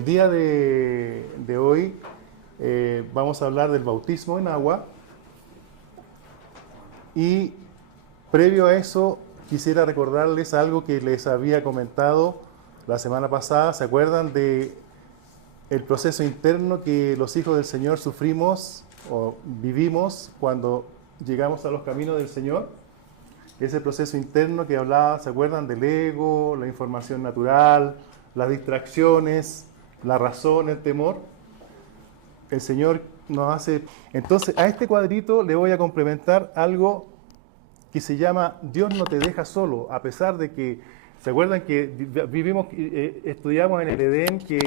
El día de hoy vamos a hablar del bautismo en agua y previo a eso quisiera recordarles algo que les había comentado la semana pasada. ¿Se acuerdan de el proceso interno que los hijos del Señor sufrimos o vivimos cuando llegamos a los caminos del Señor? Ese proceso interno que hablaba, ¿se acuerdan? Del ego, la información natural, las distracciones, la razón, el temor. El Señor nos hace... Entonces, a este cuadrito le voy a complementar algo que se llama Dios no te deja solo, a pesar de que, ¿se acuerdan que estudiamos en el Edén que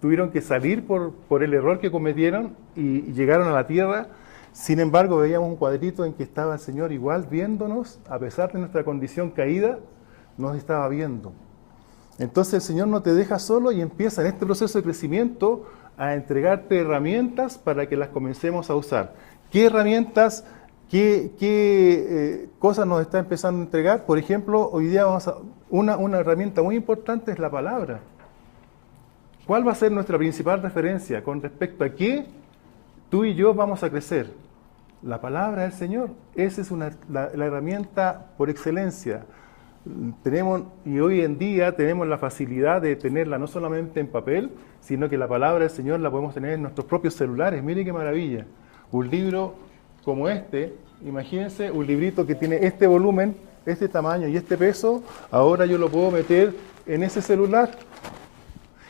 tuvieron que salir por el error que cometieron y llegaron a la tierra? Sin embargo, veíamos un cuadrito en que estaba el Señor igual viéndonos, a pesar de nuestra condición caída, nos estaba viendo. Entonces el Señor no te deja solo y empieza en este proceso de crecimiento a entregarte herramientas para que las comencemos a usar. ¿Qué herramientas, qué cosas nos está empezando a entregar? Por ejemplo, hoy día una herramienta muy importante es la palabra. ¿Cuál va a ser nuestra principal referencia con respecto a qué tú y yo vamos a crecer? La palabra del Señor. Esa es la herramienta por excelencia. Y hoy en día tenemos la facilidad de tenerla no solamente en papel, sino que la palabra del Señor la podemos tener en nuestros propios celulares. Mire qué maravilla. Un libro como este, imagínense, un librito que tiene este volumen, este tamaño y este peso, ahora yo lo puedo meter en ese celular.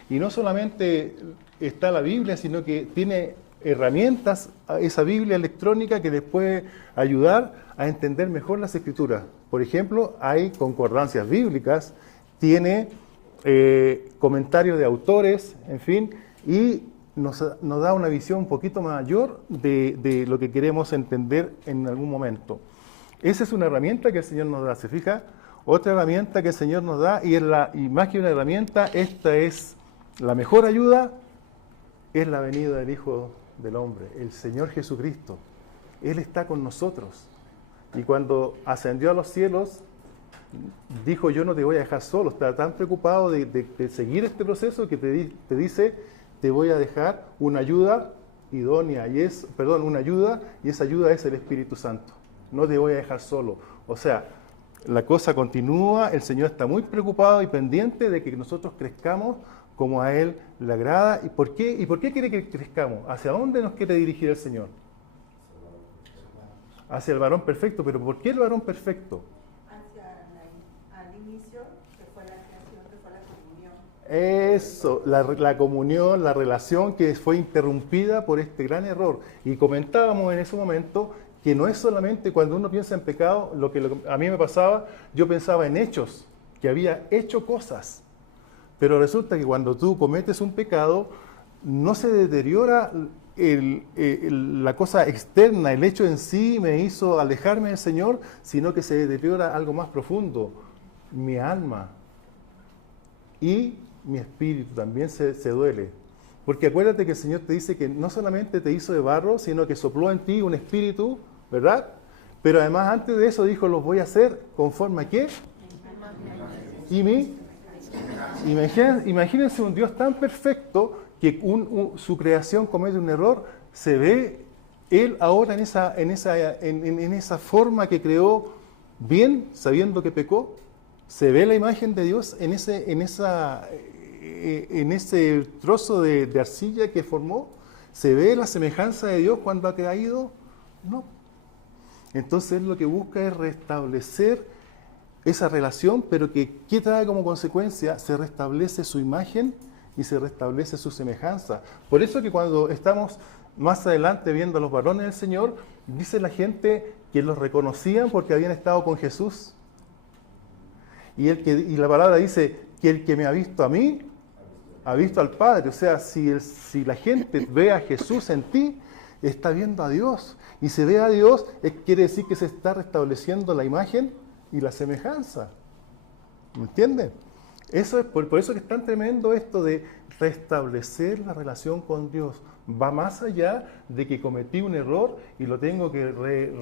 Y no solamente está la Biblia, sino que tiene herramientas, esa Biblia electrónica que les puede ayudar a entender mejor las Escrituras. Por ejemplo, hay concordancias bíblicas, tiene comentarios de autores, en fin, y nos da una visión un poquito mayor de lo que queremos entender en algún momento. Esa es una herramienta que el Señor nos da, ¿se fija? Otra herramienta que el Señor nos da, y más que una herramienta, esta es la mejor ayuda, es la venida del Hijo del Hombre, el Señor Jesucristo. Él está con nosotros. Y cuando ascendió a los cielos, dijo, yo no te voy a dejar solo. Está tan preocupado de seguir este proceso que te dice, te voy a dejar una ayuda idónea, una ayuda, y esa ayuda es el Espíritu Santo. No te voy a dejar solo. O sea, la cosa continúa, el Señor está muy preocupado y pendiente de que nosotros crezcamos como a Él le agrada. ¿Y por qué? ¿Y por qué quiere que crezcamos? ¿Hacia dónde nos quiere dirigir el Señor? Hacia el varón perfecto. ¿Pero por qué el varón perfecto? Al inicio, que fue la creación, que fue la comunión. Eso, la comunión, la relación que fue interrumpida por este gran error. Y comentábamos en ese momento que no es solamente cuando uno piensa en pecado, lo que a mí me pasaba, yo pensaba en hechos, que había hecho cosas. Pero resulta que cuando tú cometes un pecado, no se deteriora la cosa externa, el hecho en sí me hizo alejarme del Señor, sino que se deteriora algo más profundo, mi alma y mi espíritu también se duele. Porque acuérdate que el Señor te dice que no solamente te hizo de barro, sino que sopló en ti un espíritu, ¿verdad? Pero además antes de eso dijo, los voy a hacer conforme a ¿qué? Imagínense un Dios tan perfecto que su creación comete un error, se ve Él ahora en esa forma que creó bien, sabiendo que pecó, se ve la imagen de Dios en ese trozo de arcilla que formó, se ve la semejanza de Dios cuando ha caído, no. Entonces lo que busca es restablecer esa relación, pero ¿qué trae como consecuencia? Se restablece su imagen y se restablece su semejanza. Por eso que cuando estamos más adelante viendo a los varones del Señor, dice la gente que los reconocían porque habían estado con Jesús. Y la palabra dice que el que me ha visto a mí, ha visto al Padre. O sea, si la gente ve a Jesús en ti, está viendo a Dios. Y si ve a Dios, quiere decir que se está restableciendo la imagen y la semejanza. ¿Me entienden? Eso es por eso que es tan tremendo esto de restablecer la relación con Dios. Va más allá de que cometí un error y lo tengo que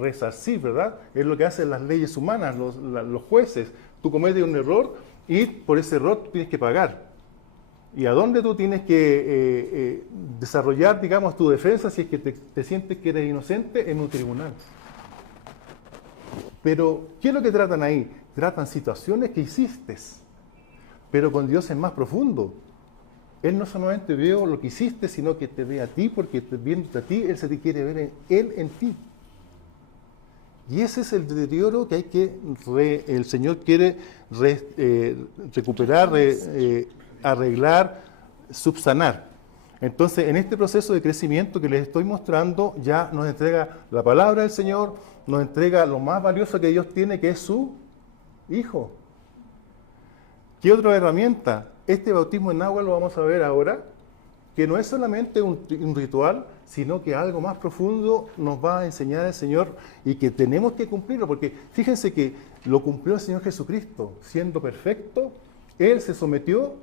resarcir, ¿verdad? Es lo que hacen las leyes humanas, los jueces. Tú cometes un error y por ese error tienes que pagar. ¿Y a dónde tú tienes que desarrollar, digamos, tu defensa si es que te sientes que eres inocente? En un tribunal. Pero, ¿qué es lo que tratan ahí? Tratan situaciones que hiciste. Pero con Dios es más profundo. Él no solamente ve lo que hiciste, sino que te ve a ti, porque viéndote a ti, Él se te quiere ver Él en ti. Y ese es el deterioro que hay que, el Señor quiere recuperar, arreglar, subsanar. Entonces, en este proceso de crecimiento que les estoy mostrando, ya nos entrega la palabra del Señor, nos entrega lo más valioso que Dios tiene, que es su Hijo. ¿Qué otra herramienta? Este bautismo en agua lo vamos a ver ahora, que no es solamente un ritual, sino que algo más profundo nos va a enseñar el Señor y que tenemos que cumplirlo, porque fíjense que lo cumplió el Señor Jesucristo, siendo perfecto. Él se sometió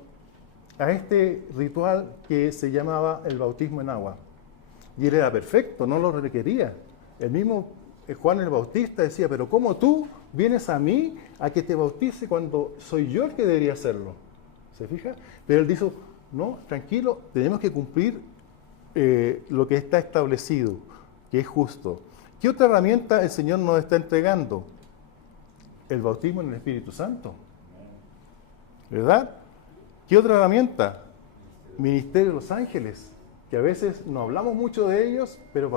a este ritual que se llamaba el bautismo en agua. Y Él era perfecto, no lo requería. El mismo Juan el Bautista decía, pero ¿cómo tú vienes a mí a que te bautice cuando soy yo el que debería hacerlo? ¿Se fija? Pero Él dijo, no, tranquilo, tenemos que cumplir lo que está establecido, que es justo. ¿Qué otra herramienta el Señor nos está entregando? El bautismo en el Espíritu Santo. ¿Verdad? ¿Qué otra herramienta? Ministerio de los ángeles, que a veces no hablamos mucho de ellos, pero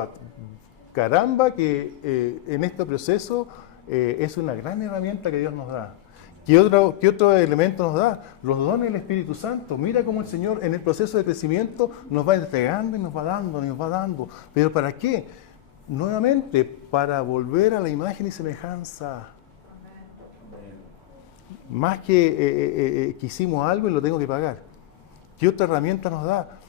caramba que en este proceso es una gran herramienta que Dios nos da. ¿Qué otro elemento nos da? Los dones del Espíritu Santo. Mira cómo el Señor en el proceso de crecimiento nos va entregando y nos va dando, nos va dando. ¿Pero para qué? Nuevamente, para volver a la imagen y semejanza. Más que hicimos algo y lo tengo que pagar. ¿Qué otra herramienta nos da?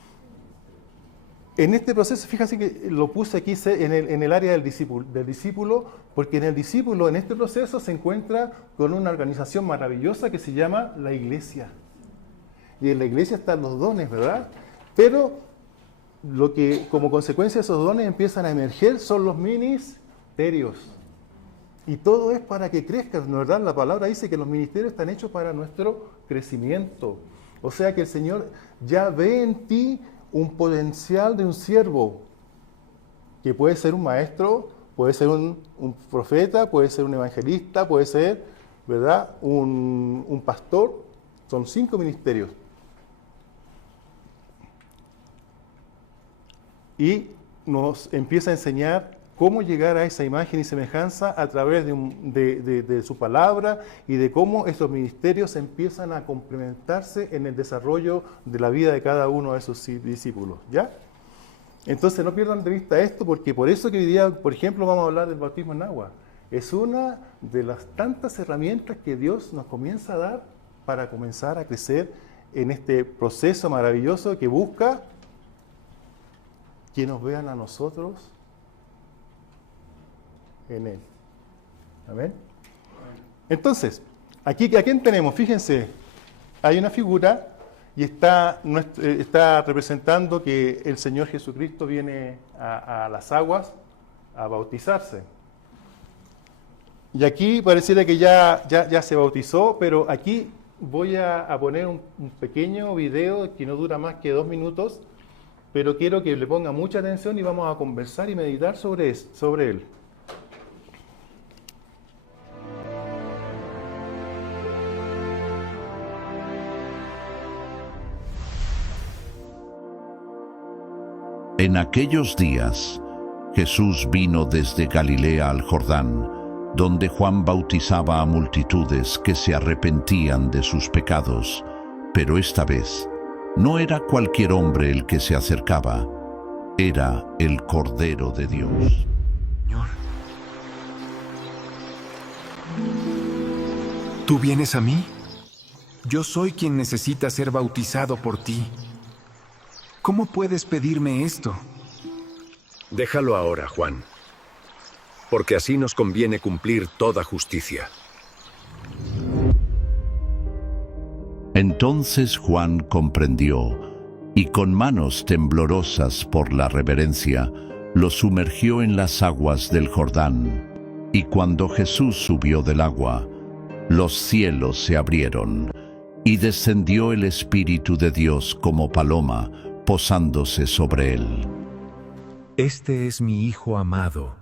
En este proceso, fíjense que lo puse aquí en el área del discípulo, porque en el discípulo, en este proceso, se encuentra con una organización maravillosa que se llama la iglesia. Y en la iglesia están los dones, ¿verdad? Pero lo que como consecuencia de esos dones empiezan a emerger son los ministerios. Y todo es para que crezcan, ¿no? ¿Verdad? La palabra dice que los ministerios están hechos para nuestro crecimiento. O sea que el Señor ya ve en ti un potencial de un siervo, que puede ser un maestro, puede ser un profeta, puede ser un evangelista, puede ser, ¿verdad?, un pastor. Son 5 ministerios. Y nos empieza a enseñar cómo llegar a esa imagen y semejanza a través de su palabra y de cómo estos ministerios empiezan a complementarse en el desarrollo de la vida de cada uno de sus discípulos, ¿ya? Entonces no pierdan de vista esto, porque por eso que hoy día, por ejemplo, vamos a hablar del bautismo en agua. Es una de las tantas herramientas que Dios nos comienza a dar para comenzar a crecer en este proceso maravilloso que busca que nos vean a nosotros en Él. Amén. Entonces, aquí ¿a quién tenemos? Fíjense, hay una figura y está representando que el Señor Jesucristo viene a las aguas a bautizarse. Y aquí pareciera que ya se bautizó, pero aquí voy a poner un pequeño video que no dura más que 2 minutos, pero quiero que le ponga mucha atención y vamos a conversar y meditar sobre él. En aquellos días, Jesús vino desde Galilea al Jordán, donde Juan bautizaba a multitudes que se arrepentían de sus pecados, pero esta vez no era cualquier hombre el que se acercaba, era el Cordero de Dios. Señor, ¿tú vienes a mí? Yo soy quien necesita ser bautizado por ti. ¿Cómo puedes pedirme esto? Déjalo ahora, Juan, porque así nos conviene cumplir toda justicia. Entonces Juan comprendió, y con manos temblorosas por la reverencia, lo sumergió en las aguas del Jordán. Y cuando Jesús subió del agua, los cielos se abrieron, Y descendió el Espíritu de Dios como paloma, posándose sobre él. Este es mi Hijo amado,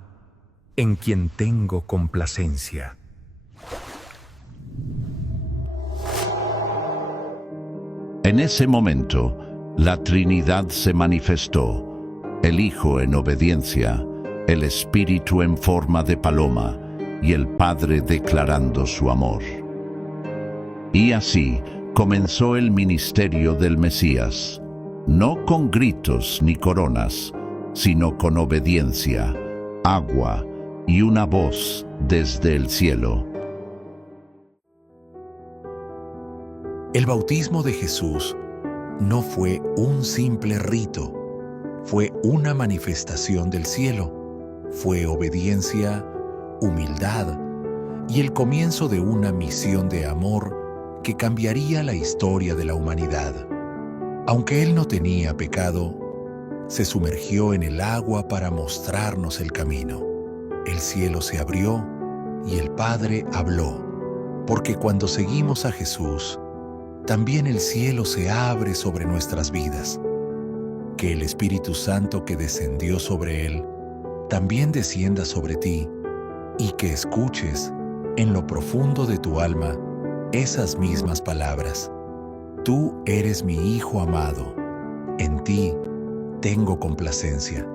en quien tengo complacencia. En ese momento, la Trinidad se manifestó, el Hijo en obediencia, el Espíritu en forma de paloma y el Padre declarando su amor. Y así comenzó el ministerio del Mesías, no con gritos ni coronas, sino con obediencia, agua y una voz desde el cielo. El bautismo de Jesús no fue un simple rito, fue una manifestación del cielo, fue obediencia, humildad y el comienzo de una misión de amor que cambiaría la historia de la humanidad. Aunque él no tenía pecado, se sumergió en el agua para mostrarnos el camino. El cielo se abrió y el Padre habló, porque cuando seguimos a Jesús, también el cielo se abre sobre nuestras vidas. Que el Espíritu Santo que descendió sobre él también descienda sobre ti y que escuches en lo profundo de tu alma esas mismas palabras. Tú eres mi Hijo amado, en ti tengo complacencia.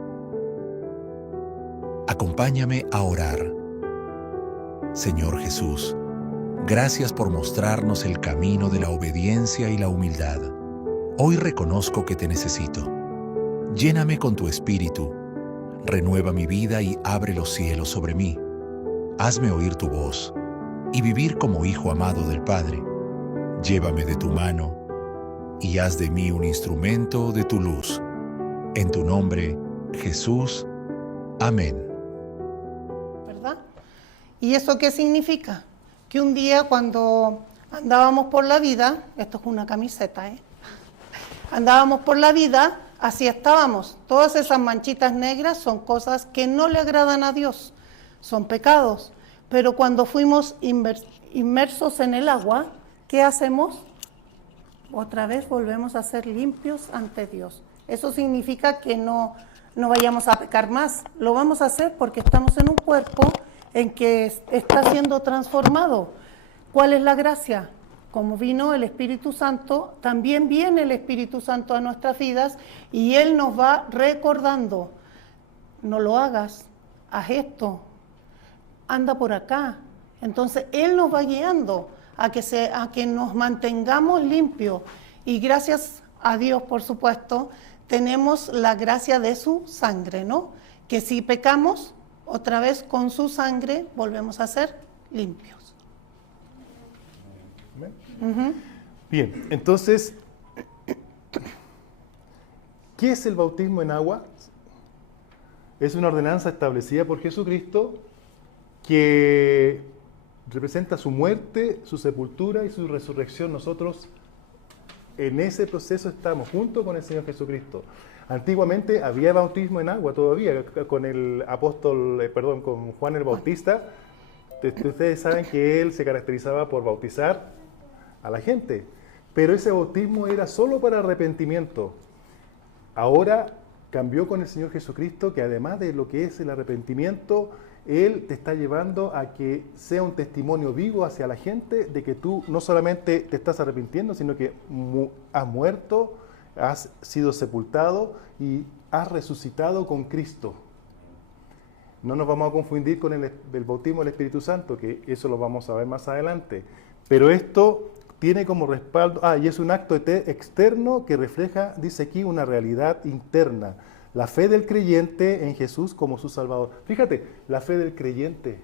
Acompáñame a orar. Señor Jesús, gracias por mostrarnos el camino de la obediencia y la humildad. Hoy reconozco que te necesito. Lléname con tu Espíritu, renueva mi vida y abre los cielos sobre mí. Hazme oír tu voz y vivir como hijo amado del Padre. Llévame de tu mano y haz de mí un instrumento de tu luz. En tu nombre, Jesús. Amén. ¿Verdad? ¿Y eso qué significa? Que un día cuando andábamos por la vida, esto es una camiseta, andábamos por la vida, así estábamos. Todas esas manchitas negras son cosas que no le agradan a Dios, son pecados. Pero cuando fuimos inmersos en el agua, ¿qué hacemos? Otra vez volvemos a ser limpios ante Dios. Eso significa que no vayamos a pecar más. Lo vamos a hacer porque estamos en un cuerpo en que está siendo transformado. ¿Cuál es la gracia? Como vino el Espíritu Santo, también viene el Espíritu Santo a nuestras vidas y Él nos va recordando. No lo hagas, haz esto, anda por acá. Entonces Él nos va guiando a que nos mantengamos limpios. Y gracias a Dios, por supuesto, tenemos la gracia de su sangre, ¿no? Que si pecamos, otra vez con su sangre volvemos a ser limpios. Bien, entonces, ¿qué es el bautismo en agua? Es una ordenanza establecida por Jesucristo que representa su muerte, su sepultura y su resurrección. Nosotros en ese proceso estamos junto con el Señor Jesucristo. Antiguamente había bautismo en agua todavía, con el apóstol, con Juan el Bautista. Ustedes saben que él se caracterizaba por bautizar a la gente, pero ese bautismo era solo para arrepentimiento. Ahora cambió con el Señor Jesucristo, que además de lo que es el arrepentimiento, Él te está llevando a que sea un testimonio vivo hacia la gente de que tú no solamente te estás arrepintiendo, sino que has muerto, has sido sepultado y has resucitado con Cristo. No nos vamos a confundir con el bautismo del Espíritu Santo, que eso lo vamos a ver más adelante. Pero esto tiene como respaldo, y es un acto externo que refleja, dice aquí, una realidad interna. La fe del creyente en Jesús como su Salvador. Fíjate, la fe del creyente.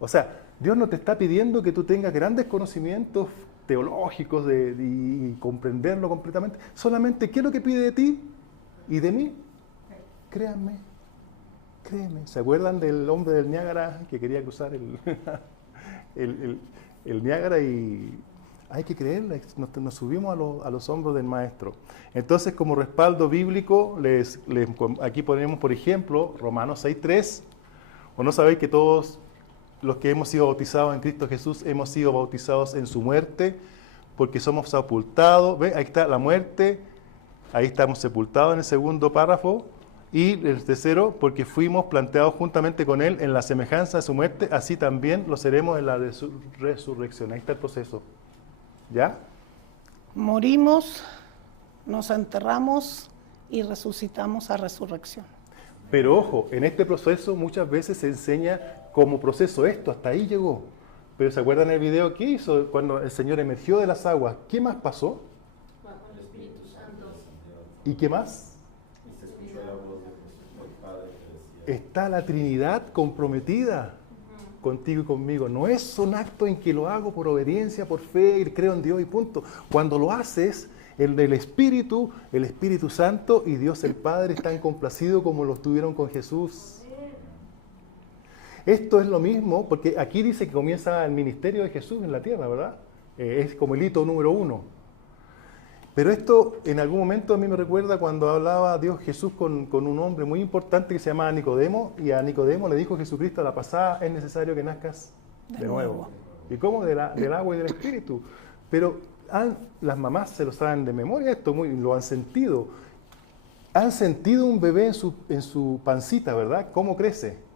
O sea, Dios no te está pidiendo que tú tengas grandes conocimientos teológicos y comprenderlo completamente. Solamente, ¿qué es lo que pide de ti y de mí? Créanme, créeme. ¿Se acuerdan del hombre del Niágara que quería cruzar el Niágara y hay que creerle? Nos subimos a los hombros del Maestro. Entonces, como respaldo bíblico, aquí ponemos, por ejemplo, Romanos 6:3. ¿O no sabéis que todos los que hemos sido bautizados en Cristo Jesús, hemos sido bautizados en su muerte, porque somos sepultados. ¿Ve? Ahí está la muerte, ahí estamos sepultados en el segundo párrafo. Y el tercero, porque fuimos planteados juntamente con Él en la semejanza de su muerte, así también lo seremos en la resurrección. Ahí está el proceso. ¿Ya? Morimos, nos enterramos y resucitamos a resurrección. Pero ojo, en este proceso muchas veces se enseña como proceso esto, hasta ahí llegó. Pero ¿se acuerdan el video que hizo cuando el Señor emergió de las aguas? ¿Qué más pasó? el Espíritu Santo. ¿Y qué más? Está la Trinidad comprometida contigo y conmigo. No es un acto en que lo hago por obediencia, por fe, y creo en Dios y punto. Cuando lo haces, el Espíritu Santo y Dios el Padre están complacidos como lo estuvieron con Jesús. Esto es lo mismo, porque aquí dice que comienza el ministerio de Jesús en la tierra, ¿verdad? Es como el hito número 1. Pero esto en algún momento a mí me recuerda cuando hablaba Dios Jesús con un hombre muy importante que se llamaba Nicodemo, y a Nicodemo le dijo Jesucristo a la pasada, es necesario que nazcas de nuevo. ¿Y cómo? Del agua y del Espíritu. Pero las mamás se lo saben de memoria esto, lo han sentido. Han sentido un bebé en su pancita, ¿verdad? ¿Cómo crece?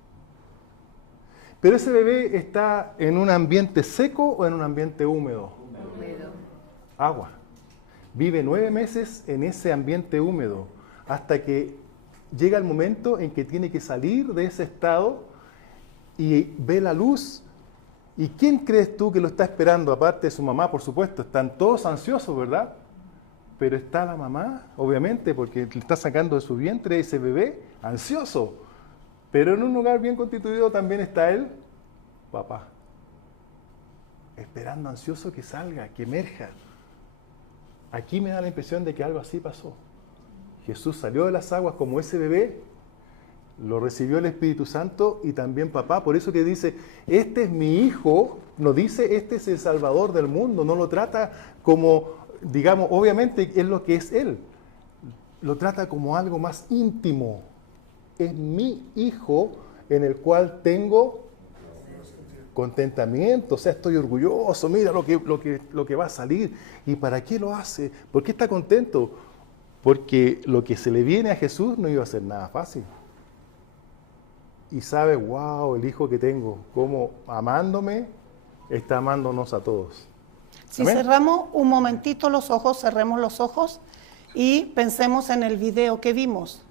Pero ese bebé está en un ambiente seco o en un ambiente húmedo. Agua. Vive 9 meses en ese ambiente húmedo hasta que llega el momento en que tiene que salir de ese estado y ve la luz. ¿Y quién crees tú que lo está esperando? Aparte de su mamá, por supuesto. Están todos ansiosos, ¿verdad? Pero está la mamá, obviamente, porque le está sacando de su vientre ese bebé ansioso. Pero en un lugar bien constituido también está el papá, esperando ansioso que salga, que emerja. Aquí me da la impresión de que algo así pasó. Jesús salió de las aguas como ese bebé, lo recibió el Espíritu Santo y también papá. Por eso que dice, este es mi hijo, no dice este es el Salvador del mundo, no lo trata como, digamos, obviamente es lo que es Él. Lo trata como algo más íntimo. Es mi hijo en el cual tengo contentamiento, o sea, estoy orgulloso, mira lo que va a salir. ¿Y para qué lo hace? ¿Por qué está contento? Porque lo que se le viene a Jesús no iba a ser nada fácil. Y sabe, wow, el hijo que tengo, cómo amándome, está amándonos a todos. Si ¿Amén? cerramos un momentito los ojos, cerremos los ojos y pensemos en el video que vimos.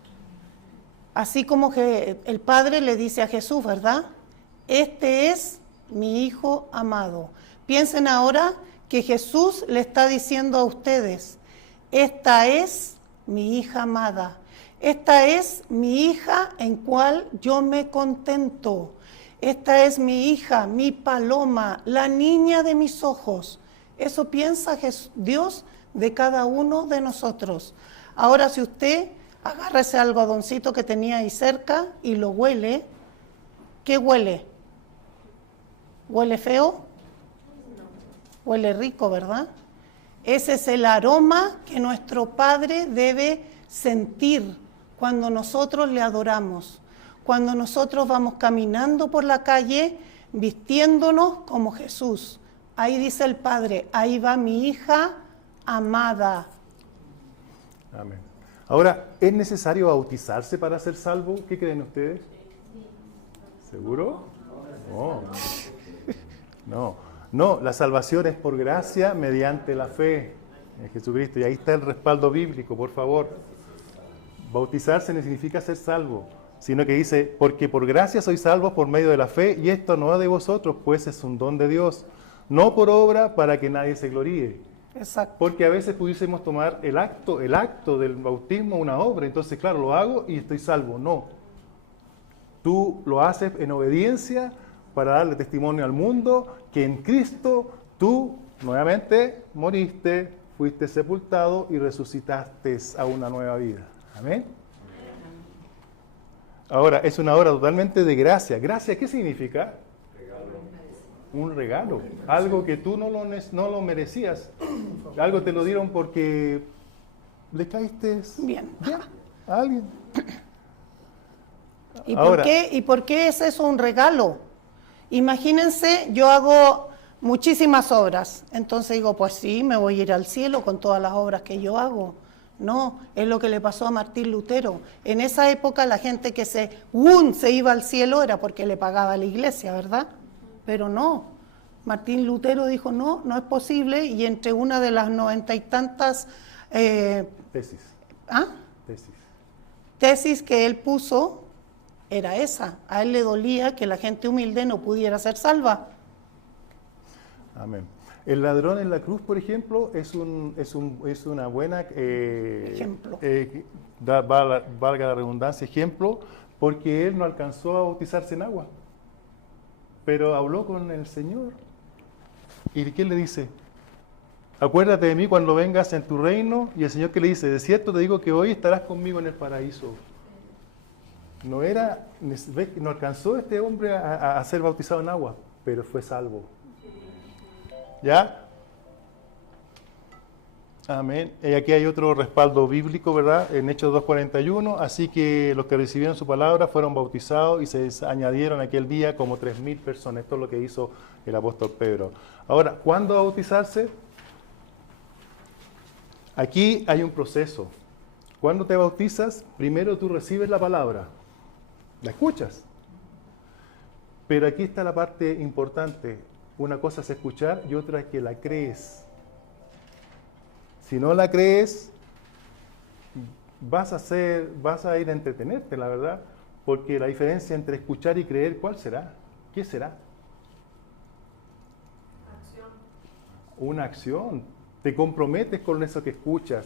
Así como que el Padre le dice a Jesús, ¿verdad? Este es mi Hijo amado. Piensen ahora que Jesús le está diciendo a ustedes, esta es mi hija amada. Esta es mi hija en cual yo me contento. Esta es mi hija, mi paloma, la niña de mis ojos. Eso piensa Dios de cada uno de nosotros. Ahora, si usted agarra ese algodoncito que tenía ahí cerca y lo huele, ¿qué huele? ¿Huele feo? Huele rico, ¿verdad? Ese es el aroma que nuestro Padre debe sentir cuando nosotros le adoramos, cuando nosotros vamos caminando por la calle vistiéndonos como Jesús. Ahí dice el Padre, ahí va mi hija amada. Amén. Ahora, ¿es necesario bautizarse para ser salvo? ¿Qué creen ustedes? ¿Seguro? No, la salvación es por gracia mediante la fe en Jesucristo. Y ahí está el respaldo bíblico, por favor. Bautizarse no significa ser salvo, sino que dice, porque por gracia sois salvos por medio de la fe, y esto no es de vosotros, pues es un don de Dios, no por obra para que nadie se gloríe. Exacto. Porque a veces pudiésemos tomar el acto del bautismo una obra, entonces claro, lo hago y estoy salvo. No. Tú lo haces en obediencia para darle testimonio al mundo que en Cristo tú nuevamente moriste, fuiste sepultado y resucitaste a una nueva vida. Amén. Ahora, es una obra totalmente de gracia. ¿Gracia qué significa? Un regalo. Algo que tú no lo merecías. Algo te lo dieron porque le caíste bien a alguien. ¿Y por qué es eso un regalo? Imagínense, yo hago muchísimas obras, entonces digo, pues sí, me voy a ir al cielo con todas las obras que yo hago. No, es lo que le pasó a Martín Lutero. En esa época la gente que se iba al cielo era porque le pagaba a la iglesia, ¿verdad? Pero no, Martín Lutero dijo, no, no es posible, y entre una de las 90 y tantas tesis que él puso, era esa. A él le dolía que la gente humilde no pudiera ser salva. Amén. El ladrón en la cruz, por ejemplo, es una buena ejemplo. Valga la redundancia, ejemplo, porque él no alcanzó a bautizarse en agua, pero habló con el Señor. ¿Y qué le dice? Acuérdate de mí cuando vengas en tu reino. Y el Señor que le dice, de cierto te digo que hoy estarás conmigo en el paraíso. No alcanzó este hombre a ser bautizado en agua, pero fue salvo. ¿Ya? Amén. Y aquí hay otro respaldo bíblico, ¿verdad? En Hechos 2:41. Así que los que recibieron su palabra fueron bautizados y se añadieron aquel día como 3.000 personas. Esto es lo que hizo el apóstol Pedro. Ahora, ¿cuándo bautizarse? Aquí hay un proceso. Cuando te bautizas, primero tú recibes la palabra, la escuchas. Pero aquí está la parte importante. Una cosa es escuchar y otra es que la crees. Si no la crees, vas a ir a entretenerte, la verdad, porque la diferencia entre escuchar y creer, ¿cuál será? ¿Qué será? Una acción. Te comprometes con eso que escuchas.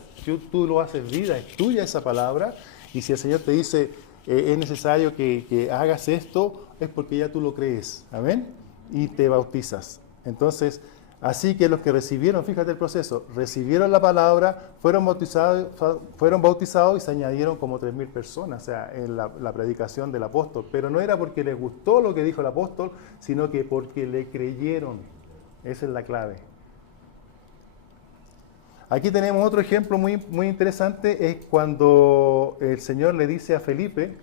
Tú lo haces vida, es tuya esa palabra. Y si el Señor te dice, es necesario que hagas esto, es porque ya tú lo crees. Amén. Y te bautizas. Entonces, así que los que recibieron, fíjate el proceso, recibieron la palabra, fueron bautizados y se añadieron como 3.000 personas, o sea, en la predicación del apóstol. Pero no era porque les gustó lo que dijo el apóstol, sino que porque le creyeron. Esa es la clave. Aquí tenemos otro ejemplo muy, muy interesante, es cuando el Señor le dice a Felipe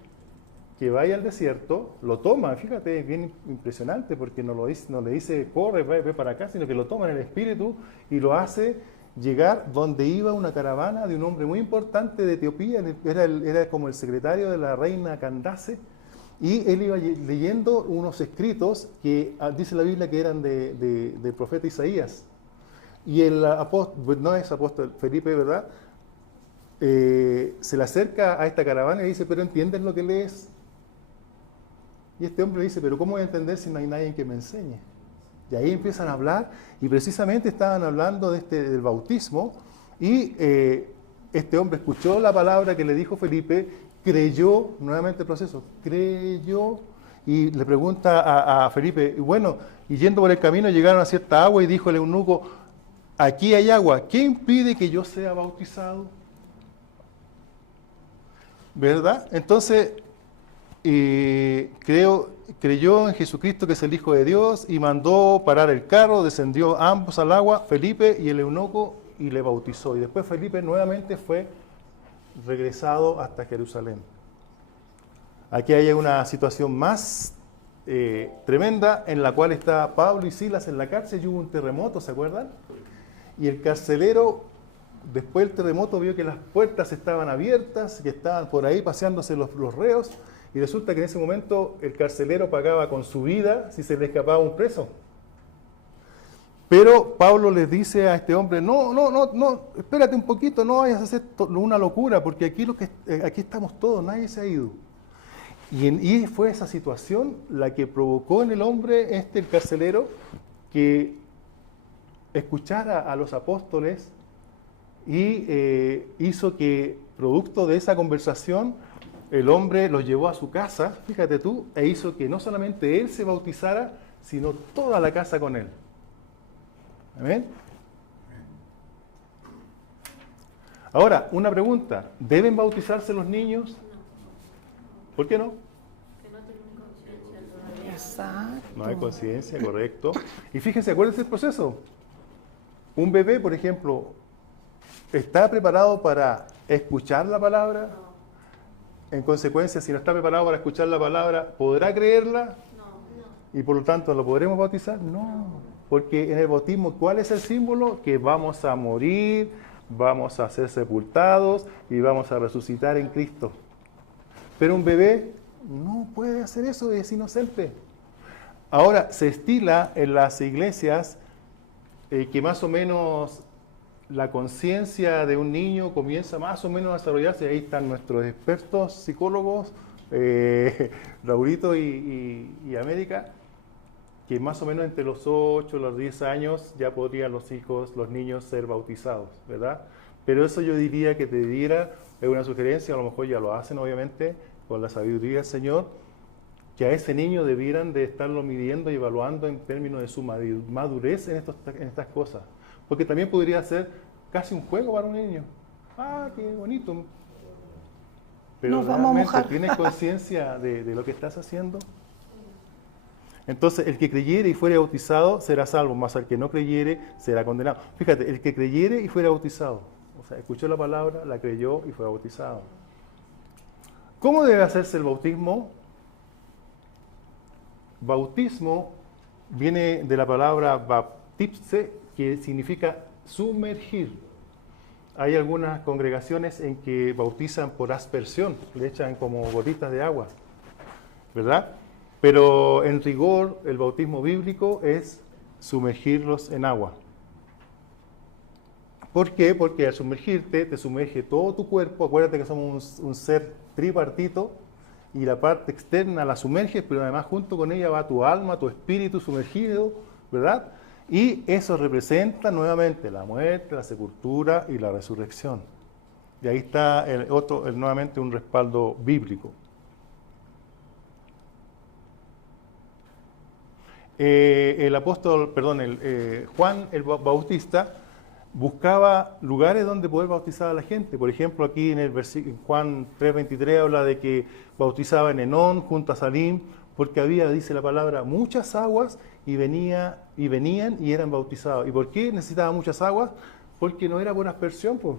que vaya al desierto, lo toma, fíjate, es bien impresionante porque no le dice corre, ve para acá, sino que lo toma en el espíritu y lo hace llegar donde iba una caravana de un hombre muy importante de Etiopía, era como el secretario de la reina Candace, y él iba leyendo unos escritos que dice la Biblia que eran del profeta Isaías. Y el apóstol, no es apóstol, Felipe, ¿verdad? Se le acerca a esta caravana y dice, ¿pero entiendes lo que lees? Y este hombre dice, ¿pero cómo voy a entender si no hay nadie que me enseñe? Y ahí empiezan a hablar, y precisamente estaban hablando del bautismo, y este hombre escuchó la palabra que le dijo Felipe, creyó, nuevamente el proceso, creyó, y le pregunta a Felipe, bueno, y yendo por el camino llegaron a cierta agua, y dijo el eunuco, aquí hay agua, ¿qué impide que yo sea bautizado? ¿Verdad? Entonces, creyó en Jesucristo que es el Hijo de Dios y mandó parar el carro, descendió ambos al agua, Felipe y el eunuco, y le bautizó. Y después Felipe nuevamente fue regresado hasta Jerusalén. Aquí hay una situación más tremenda en la cual está Pablo y Silas en la cárcel y hubo un terremoto, ¿se acuerdan? Y el carcelero, después del terremoto, vio que las puertas estaban abiertas, que estaban por ahí paseándose los reos, y resulta que en ese momento el carcelero pagaba con su vida si se le escapaba un preso. Pero Pablo les dice a este hombre, no, espérate un poquito, no vayas a hacer una locura, porque aquí estamos todos, nadie se ha ido. Y fue esa situación la que provocó en el hombre, el carcelero, que escuchara a los apóstoles y hizo que, producto de esa conversación, el hombre los llevó a su casa, fíjate tú, e hizo que no solamente él se bautizara, sino toda la casa con él. ¿Amén? Ahora, una pregunta, ¿deben bautizarse los niños? ¿Por qué no? Exacto. No hay conciencia, correcto. Y fíjense, acuérdense del proceso. Un bebé, por ejemplo, ¿está preparado para escuchar la palabra? En consecuencia, si no está preparado para escuchar la palabra, ¿podrá creerla? y por lo tanto ¿lo podremos bautizar? No, porque en el bautismo, ¿cuál es el símbolo? Que vamos a morir, vamos a ser sepultados y vamos a resucitar en Cristo. Pero un bebé no puede hacer eso, es inocente. Ahora, se estila en las iglesias que más o menos la conciencia de un niño comienza más o menos a desarrollarse. Ahí están nuestros expertos psicólogos, Raulito y América, que más o menos entre los 8 y los 10 años ya podrían los niños ser bautizados, ¿verdad? Pero eso yo diría que te diera, es una sugerencia, a lo mejor ya lo hacen obviamente, con la sabiduría del Señor, que a ese niño debieran de estarlo midiendo y evaluando en términos de su madurez en estas cosas. Porque también podría ser casi un juego para un niño. Ah, qué bonito. Pero Nos vamos a mojar. ¿tienes conciencia de lo que estás haciendo? Entonces, el que creyere y fuere bautizado será salvo, mas el que no creyere será condenado. Fíjate, el que creyere y fuera bautizado. O sea, escuchó la palabra, la creyó y fue bautizado. ¿Cómo debe hacerse el bautismo? Bautismo viene de la palabra baptipse, que significa sumergir. Hay algunas congregaciones en que bautizan por aspersión, le echan como gotitas de agua, ¿verdad? Pero en rigor el bautismo bíblico es sumergirlos en agua. ¿Por qué? Porque al sumergirte, te sumerge todo tu cuerpo. Acuérdate que somos un ser tripartito y la parte externa la sumerges, pero además junto con ella va tu alma, tu espíritu sumergido, ¿verdad? Y eso representa nuevamente la muerte, la sepultura y la resurrección. Y ahí está nuevamente un respaldo bíblico. Juan el Bautista buscaba lugares donde poder bautizar a la gente. Por ejemplo, aquí en Juan 3:23 habla de que bautizaba en Enón, junto a Salim, porque había, dice la palabra, muchas aguas y venían y eran bautizados. ¿Y por qué necesitaba muchas aguas? Porque no era por aspersión, pues.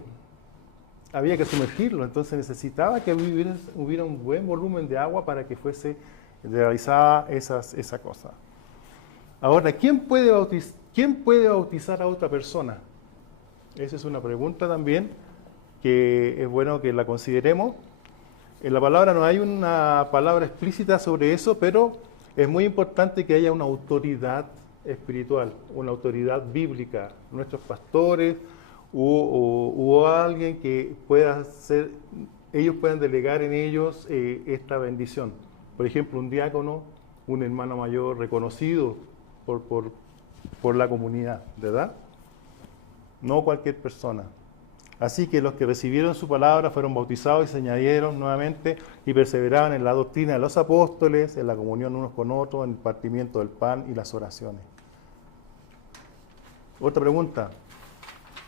Había que sumergirlo, entonces necesitaba que hubiera un buen volumen de agua para que fuese realizada esa cosa. Ahora, ¿quién puede bautizar a otra persona? Esa es una pregunta también que es bueno que la consideremos. En la palabra no hay una palabra explícita sobre eso, pero es muy importante que haya una autoridad espiritual, una autoridad bíblica, nuestros pastores o alguien que ellos puedan delegar en ellos esta bendición. Por ejemplo, un diácono, un hermano mayor reconocido por la comunidad, ¿verdad? No cualquier persona. Así que los que recibieron su palabra fueron bautizados y se añadieron nuevamente y perseveraban en la doctrina de los apóstoles, en la comunión unos con otros, en el partimiento del pan y las oraciones. Otra pregunta.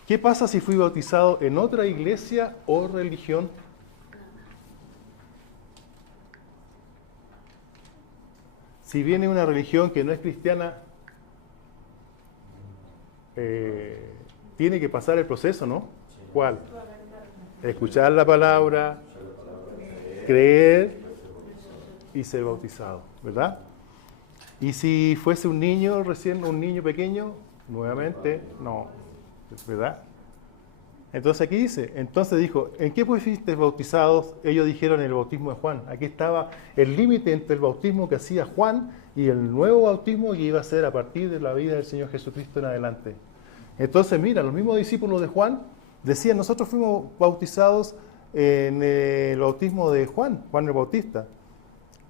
¿Qué pasa si fui bautizado en otra iglesia o religión? Si viene una religión que no es cristiana, tiene que pasar el proceso, ¿no? ¿Cuál? Escuchar la palabra, creer y ser bautizado, ¿verdad? Y si fuese un niño pequeño, nuevamente, no, ¿verdad? Entonces aquí dice, entonces dijo, ¿en qué pues fuisteis bautizados? Ellos dijeron en el bautismo de Juan. Aquí estaba el límite entre el bautismo que hacía Juan y el nuevo bautismo que iba a ser a partir de la vida del Señor Jesucristo en adelante. Entonces mira, los mismos discípulos de Juan decían, nosotros fuimos bautizados en el bautismo de Juan el Bautista.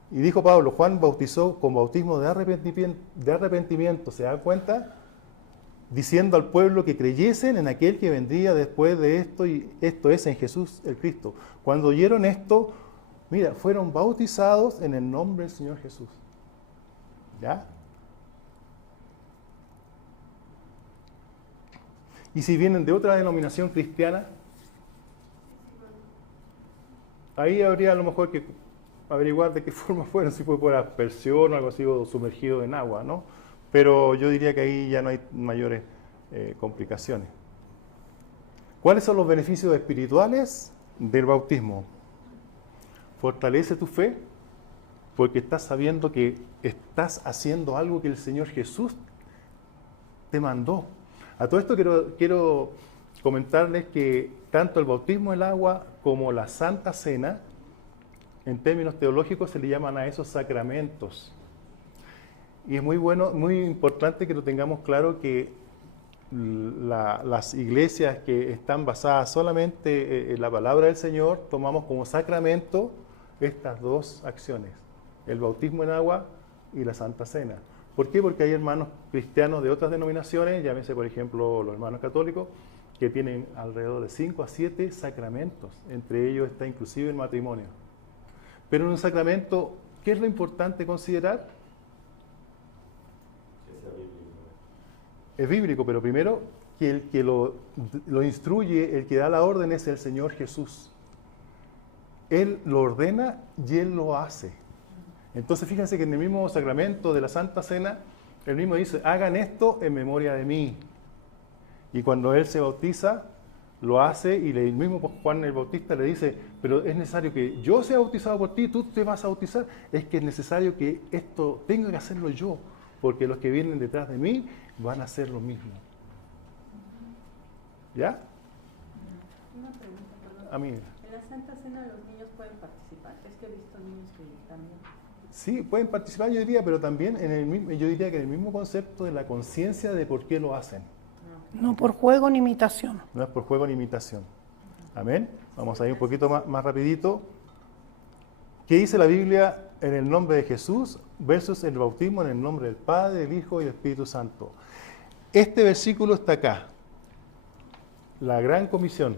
Y dijo Pablo, Juan bautizó con bautismo de arrepentimiento, ¿se dan cuenta? Diciendo al pueblo que creyesen en aquel que vendría después de esto, y esto es en Jesús el Cristo. Cuando oyeron esto, mira, fueron bautizados en el nombre del Señor Jesús. ¿Ya? Y si vienen de otra denominación cristiana, ahí habría a lo mejor que averiguar de qué forma fueron, si fue por aspersión o algo así, o sumergido en agua, ¿no? Pero yo diría que ahí ya no hay mayores complicaciones. ¿Cuáles son los beneficios espirituales del bautismo? Fortalece tu fe, porque estás sabiendo que estás haciendo algo que el Señor Jesús te mandó. A todo esto quiero comentarles que tanto el bautismo del agua como la Santa Cena, en términos teológicos se le llaman a esos sacramentos. Y es muy bueno, muy importante que lo tengamos claro que las iglesias que están basadas solamente en la palabra del Señor, tomamos como sacramento estas dos acciones, el bautismo en agua y la Santa Cena. ¿Por qué? Porque hay hermanos cristianos de otras denominaciones, llámese por ejemplo los hermanos católicos, que tienen alrededor de 5 a 7 sacramentos, entre ellos está inclusive el matrimonio. Pero en un sacramento, ¿qué es lo importante considerar? Es bíblico, pero primero que el que lo instruye, el que da la orden es el Señor Jesús. Él lo ordena y Él lo hace. Entonces fíjense que en el mismo sacramento de la Santa Cena, Él mismo dice, hagan esto en memoria de mí. Y cuando Él se bautiza, lo hace y el mismo Juan el Bautista le dice, pero es necesario que yo sea bautizado por ti, tú te vas a bautizar. Es que es necesario que esto tenga que hacerlo yo, porque los que vienen detrás de mí van a hacer lo mismo. ¿Ya? Una pregunta, perdón. A mí. En la Santa Cena los niños pueden participar. Es que he visto niños que también. Sí, pueden participar, yo diría, pero también yo diría que en el mismo concepto de la conciencia de por qué lo hacen. No por juego ni imitación. No es por juego ni imitación. Amén. Vamos a ir un poquito más rapidito. ¿Qué dice la Biblia en el nombre de Jesús versus el bautismo en el nombre del Padre, del Hijo y del Espíritu Santo? Este versículo está acá. La gran comisión.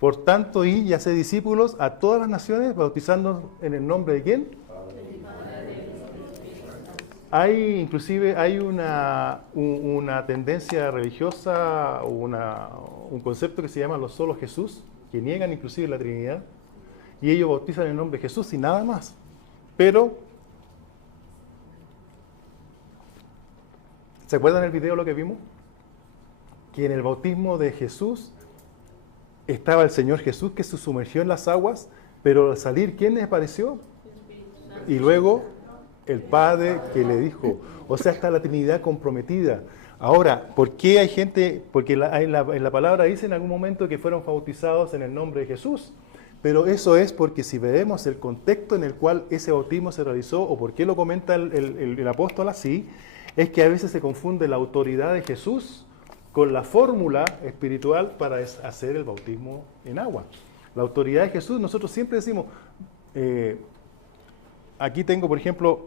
Por tanto, id y haced discípulos a todas las naciones, bautizando en el nombre de ¿quién? Inclusive hay una tendencia religiosa, un concepto que se llama los solos Jesús, que niegan inclusive la Trinidad, y ellos bautizan en el nombre de Jesús y nada más. Pero, ¿se acuerdan del video lo que vimos? Que en el bautismo de Jesús estaba el Señor Jesús que se sumergió en las aguas, pero al salir, ¿quién les apareció? Y luego el Padre que le dijo, o sea, está la Trinidad comprometida. Ahora, ¿por qué hay gente? Porque en la palabra dice en algún momento que fueron bautizados en el nombre de Jesús, pero eso es porque si vemos el contexto en el cual ese bautismo se realizó, o por qué lo comenta el apóstol así, es que a veces se confunde la autoridad de Jesús con la fórmula espiritual para hacer el bautismo en agua. La autoridad de Jesús, nosotros siempre decimos, aquí tengo por ejemplo,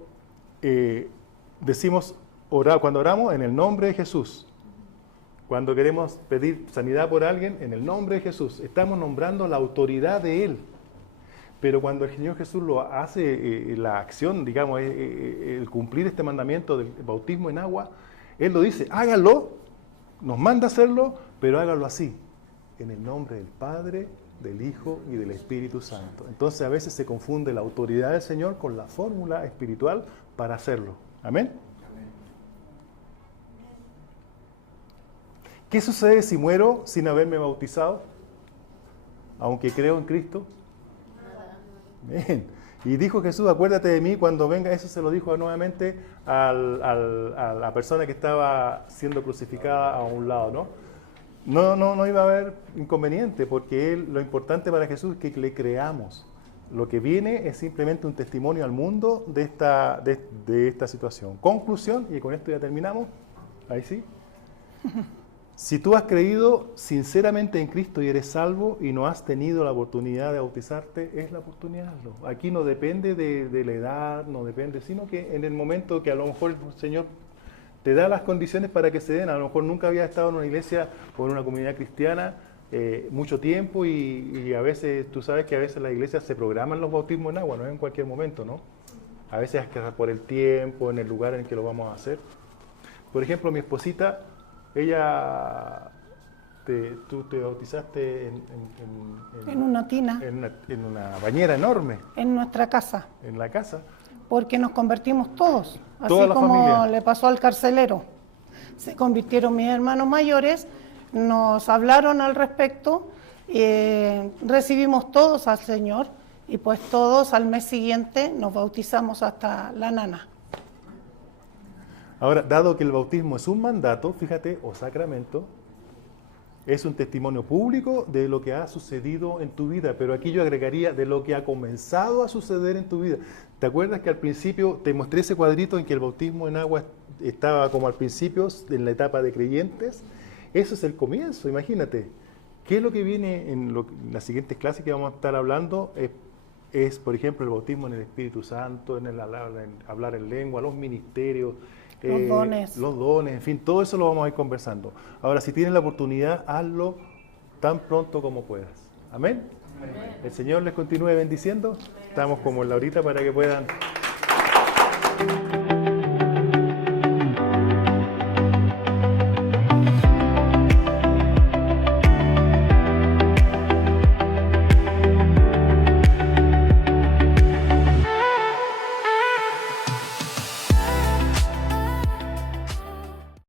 decimos orar, cuando oramos en el nombre de Jesús. Cuando queremos pedir sanidad por alguien, en el nombre de Jesús. Estamos nombrando la autoridad de Él. Pero cuando el Señor Jesús lo hace, la acción, digamos, el cumplir este mandamiento del bautismo en agua, Él lo dice, hágalo, nos manda hacerlo, pero hágalo así, en el nombre del Padre, del Hijo y del Espíritu Santo. Entonces a veces se confunde la autoridad del Señor con la fórmula espiritual para hacerlo. ¿Amén? ¿Qué sucede si muero sin haberme bautizado? Aunque creo en Cristo. Bien. Y dijo Jesús, acuérdate de mí cuando venga. Eso se lo dijo nuevamente a la persona que estaba siendo crucificada a un lado, ¿no? No iba a haber inconveniente, porque lo importante para Jesús es que le creamos. Lo que viene es simplemente un testimonio al mundo de esta situación. Conclusión, y con esto ya terminamos. Ahí sí. Si tú has creído sinceramente en Cristo y eres salvo y no has tenido la oportunidad de bautizarte, es la oportunidad. Aquí no depende de la edad, no depende, sino que en el momento que a lo mejor el Señor te da las condiciones para que se den, a lo mejor nunca había estado en una iglesia o en una comunidad cristiana mucho tiempo y a veces, tú sabes que a veces las iglesias se programan los bautismos en agua, no es en cualquier momento, ¿no? A veces es que por el tiempo, en el lugar en el que lo vamos a hacer. Por ejemplo, mi esposita, ella, tú te bautizaste en una tina, en una bañera enorme. En nuestra casa. En la casa. Porque nos convertimos todos, Toda así la como familia. le pasó al carcelero. Se convirtieron mis hermanos mayores, nos hablaron al respecto, recibimos todos al Señor y pues todos al mes siguiente nos bautizamos hasta la nana. Ahora, dado que el bautismo es un mandato, fíjate, o sacramento, es un testimonio público de lo que ha sucedido en tu vida, pero aquí yo agregaría de lo que ha comenzado a suceder en tu vida. ¿Te acuerdas que al principio te mostré ese cuadrito en que el bautismo en agua estaba como al principio, en la etapa de creyentes? Eso es el comienzo, imagínate. ¿Qué es lo que viene en las siguientes clases que vamos a estar hablando? Es, por ejemplo, el bautismo en el Espíritu Santo, en el hablar en lengua, los ministerios, los dones, en fin, todo eso lo vamos a ir conversando. Ahora, si tienes la oportunidad, hazlo tan pronto como puedas. Amén. Amén. El Señor les continúe bendiciendo. Estamos como en la horita para que puedan